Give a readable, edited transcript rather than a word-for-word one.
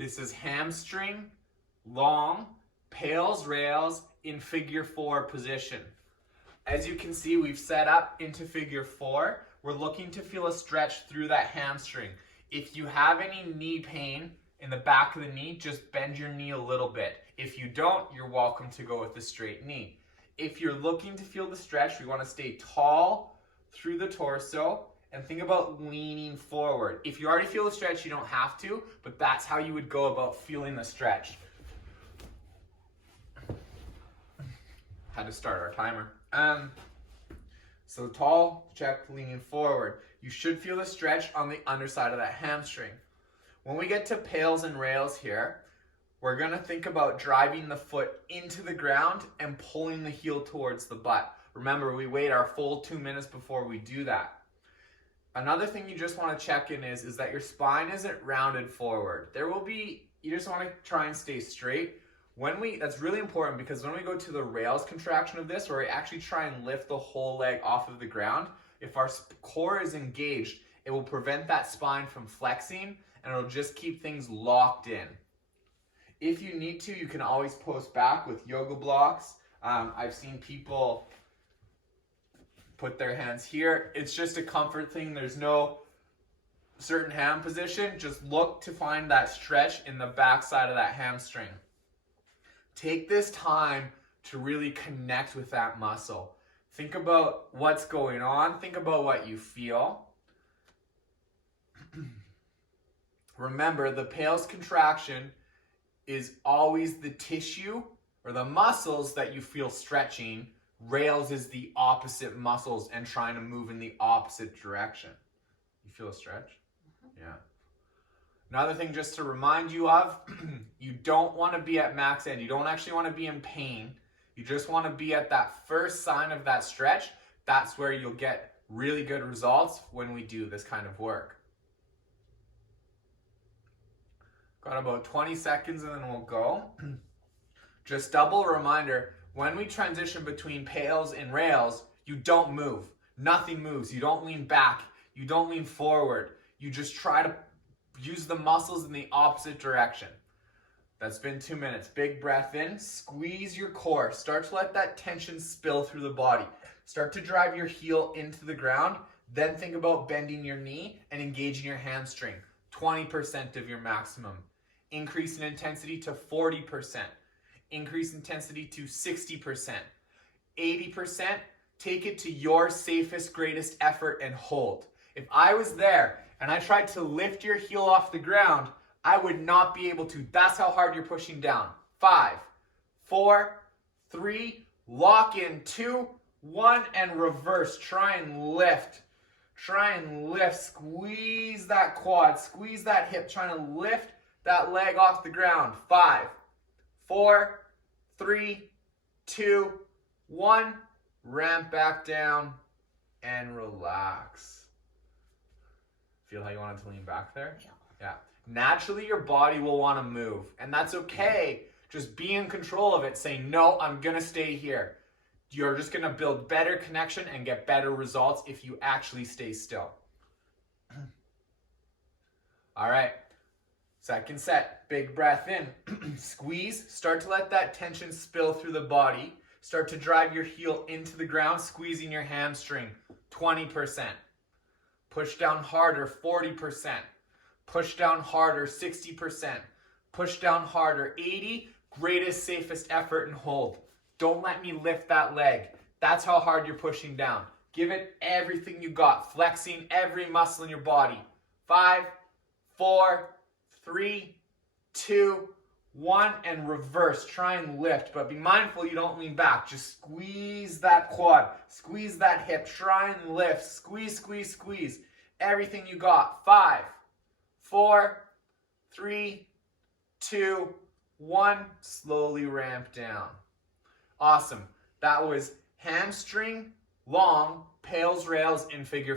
This is hamstring, long, pails, rails in figure 4 position. As you can see, we've set up into figure 4. We're looking to feel a stretch through that hamstring. If you have any knee pain in the back of the knee, just bend your knee a little bit. If you don't, you're welcome to go with the straight knee. If you're looking to feel the stretch, we want to stay tall through the torso and think about leaning forward. If you already feel the stretch, you don't have to, but that's how you would go about feeling the stretch. Had to start our timer. So tall, check, leaning forward. You should feel the stretch on the underside of that hamstring. When we get to pails and rails here, we're gonna think about driving the foot into the ground and pulling the heel towards the butt. Remember, we wait our full 2 minutes before we do that. Another thing you just wanna check in is that your spine isn't rounded forward. You just wanna try and stay straight. That's really important because when we go to the rails contraction of this, where we actually try and lift the whole leg off of the ground, if our core is engaged, it will prevent that spine from flexing and it'll just keep things locked in. If you need to, you can always post back with yoga blocks. I've seen people put their hands here. It's just a comfort thing. There's no certain hand position. Just look to find that stretch in the back side of that hamstring. Take this time to really connect with that muscle. Think about what's going on. Think about what you feel. Remember, the pails contraction is always the tissue or the muscles that you feel stretching. Rails is the opposite muscles and trying to move in the opposite direction. You feel a stretch? Yeah. Another thing just to remind you of, you don't want to be at max end. You don't actually want to be in pain. You just want to be at that first sign of that stretch. That's where you'll get really good results when we do this kind of work. Got about 20 seconds and then we'll go. Just double reminder, when we transition between pails and rails, you don't move. Nothing moves. You don't lean back. You don't lean forward. You just try to use the muscles in the opposite direction. That's been 2 minutes. Big breath in, squeeze your core. Start to let that tension spill through the body. Start to drive your heel into the ground. Then think about bending your knee and engaging your hamstring. 20% of your maximum. Increase in intensity to 40%. Increase intensity to 60%. 80%, take it to your safest, greatest effort and hold. If I was there and I tried to lift your heel off the ground, I would not be able to. That's how hard you're pushing down. 5, 4, 3, lock in, 2, 1, and reverse. Try and lift. Try and lift. Squeeze that quad. Squeeze that hip. Trying to lift that leg off the ground. 5, 4, 3, 2, 1. Ramp back down and relax. Feel how you wanted to lean back there? Yeah. Naturally, your body will want to move, and that's okay. Just be in control of it. Say, no, I'm going to stay here. You're just going to build better connection and get better results if you actually stay still. All right. Second set. Big breath in. Squeeze. Start to let that tension spill through the body. Start to drive your heel into the ground, squeezing your hamstring. 20%. Push down harder, 40%. Push down harder, 60%. Push down harder, 80%. Greatest, safest effort and hold. Don't let me lift that leg. That's how hard you're pushing down. Give it everything you got, flexing every muscle in your body. 5, 4, 3, 2, 1, and reverse. Try and lift, but be mindful you don't lean back. Just squeeze that quad. Squeeze that hip. Try and lift. Squeeze, squeeze, squeeze. Everything you got. 5, 4, 3, 2, 1. Slowly ramp down. Awesome. That was hamstring, long, pails, rails in figure